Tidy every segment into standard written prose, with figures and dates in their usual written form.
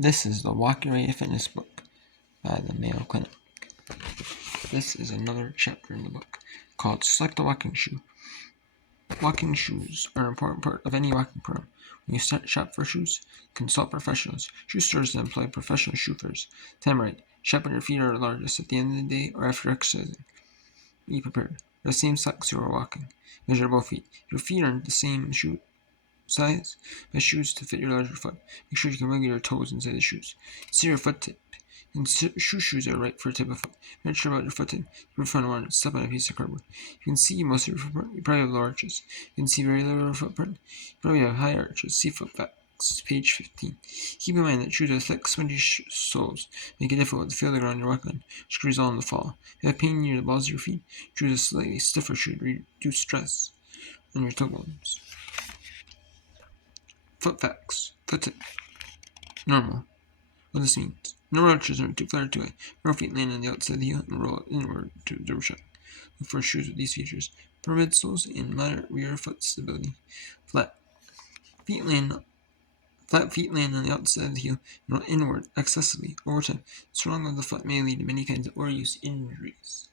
This is the Walking Ready Fitness book by the Mayo Clinic. This is another chapter in the book called Select a Walking Shoe. Walking shoes are an important part of any walking program. When you shop for shoes, consult professionals. Shoe stores that employ professional shoe fitters. Time right. Shop when your feet are largest at the end of the day or after exercising. Be prepared. Wear the same socks you are walking. Measure both feet. If your feet aren't the same shoe size, buy shoes to fit your larger foot. Make sure you can wiggle your toes inside the shoes. See your foot tip. And shoes are right for a type of foot. If you're not sure about your foot tip, you find one and step on a piece of cardboard. You can see most of your footprint. You probably have low arches. You can see very little footprint. You probably have high arches. See foot facts, page 15. Keep in mind that shoes with thick, spongy soles make it difficult to feel the ground you're walking on, which can result in the fall. If you have pain near the balls of your feet, choose a slightly stiffer shoe to reduce stress on your toe bones. Foot facts. Foot tip. Normal. What this means. Normal arches are too flat or too high. Normal feet land on the outside of the heel and roll inward to observe shock. Look for shoes with these features. Firm midsoles and moderate rear foot stability. Flat feet land on the outside of the heel and roll inward excessively over time. Swelling of the foot may lead to many kinds of overuse injuries.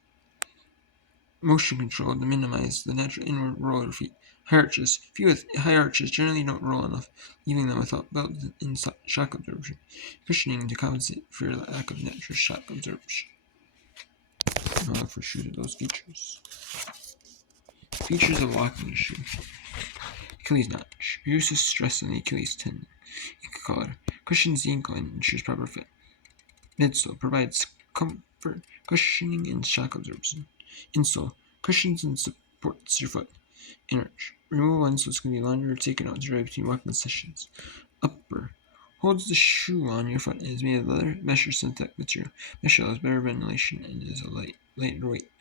Motion control to minimize the natural inward roll of your feet. High arches. Feet with high arches generally don't roll enough, leaving them without built-in shock absorption. Cushioning to compensate for your lack of natural shock absorption. Now look for shoes with those features. Features of walking shoe. Achilles notch. Reduces stress on the Achilles tendon. Ankle collar. Cushions the ankle and ensures proper fit. Midsole. Provides comfort, cushioning, and shock absorption. Insole. Cushions and supports your foot. Inarch. Removable insoles can be laundered or taken out to dry between walking sessions. Upper. Holds the shoe on your foot and is made of leather, mesh, or synthetic material. Mesh allows better ventilation and is a lighter weight.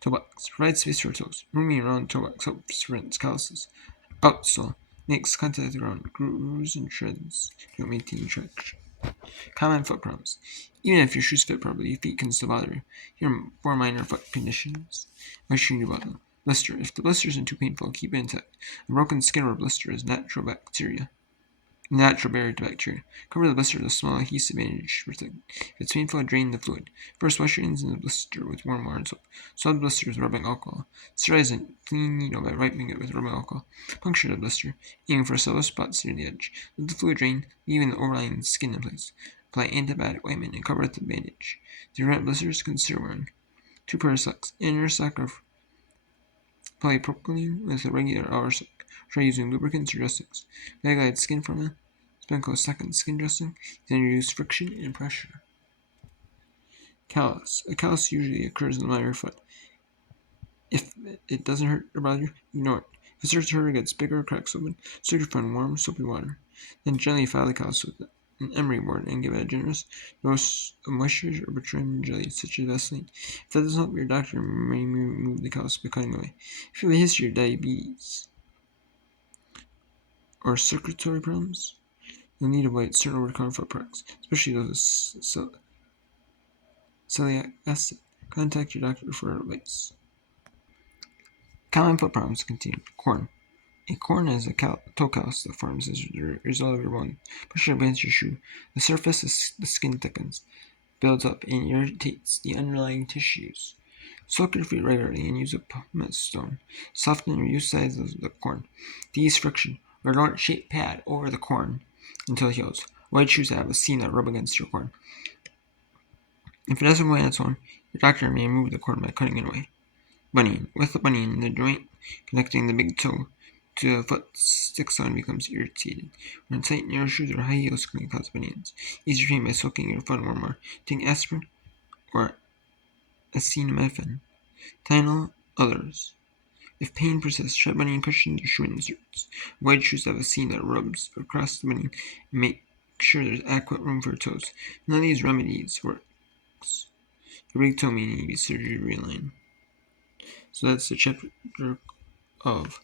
Toe box. Provides space for toes. Rooming around the toe box helps prevent calluses. Outsole. Makes contact with the ground. Grooves and treads to maintain traction. Common foot problems. Even if your shoes fit properly, your feet can still bother you. Here are 4 minor foot conditions. What should you do about them? Blister. If the blister isn't too painful, keep it intact. A broken skin or blister is natural barrier to bacteria. Cover the blister with a small adhesive bandage to protect. If it's painful, drain the fluid. First, wash your ends in the blister with warm water and soap. Swab the blister with rubbing alcohol. Sterilize a clean needle by wiping it with rubbing alcohol. Puncture the blister, aiming for silver spots near the edge. Let the fluid drain, leaving the overlying skin in place. Apply antibiotic ointment and cover with the bandage. To prevent blisters, consider wearing 2 pairs of socks. Inner sock of polypropylene with a regular outer sock. Try using lubricants or dressings. Glide skin formula. Sprinkle a second skin dressing. Then reduce friction and pressure. Callus. A callus usually occurs in the bottom of your foot. If it doesn't hurt or bother you, ignore it. If it starts to hurt or gets bigger or cracks open, soak your foot in warm, soapy water. Then gently file the callus with an emery board and give it a generous dose of moisturizer or petroleum jelly, such as Vaseline. If that doesn't help, your doctor may remove the callus by cutting away. If you have a history of diabetes or circulatory problems, you'll need to avoid certain over-the-counter foot products, especially those with celiac acid. Contact your doctor for advice. Common foot problems continue. Corn. A corn is a toe callus that forms as a result of your bone. Pressure against your shoe. The surface of the skin thickens, builds up, and irritates the underlying tissues. Soak your feet regularly and use a pumice stone. Soften and reduce the size of the corn. To ease friction, or don't shape pad over the corn until it heals. Avoid shoes that have a seam that rub against your corn. If it doesn't go on its own, your doctor may remove the corn by cutting it away. Bunion. With the bunion, the joint connecting the big toe to the foot sticks on and becomes irritated. When tight, narrow shoes or high heels can cause bunions. Ease your pain by soaking your foot in warm water. Take aspirin or acetaminophen. Tylenol. Others. If pain persists, try bunion cushions or shoe inserts. Avoid shoes that have a seam that rubs across the bunion and make sure there's adequate room for your toes. None of these remedies works. Your big toe may need to be surgery realigned. So that's the chapter of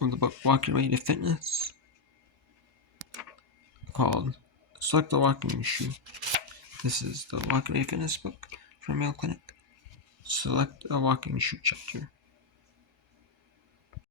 the book Walking Ready to Fitness called Select the Walking Shoe. This is the Walking Ready Fitness book from Mayo Clinic. Select a walking shoe chapter.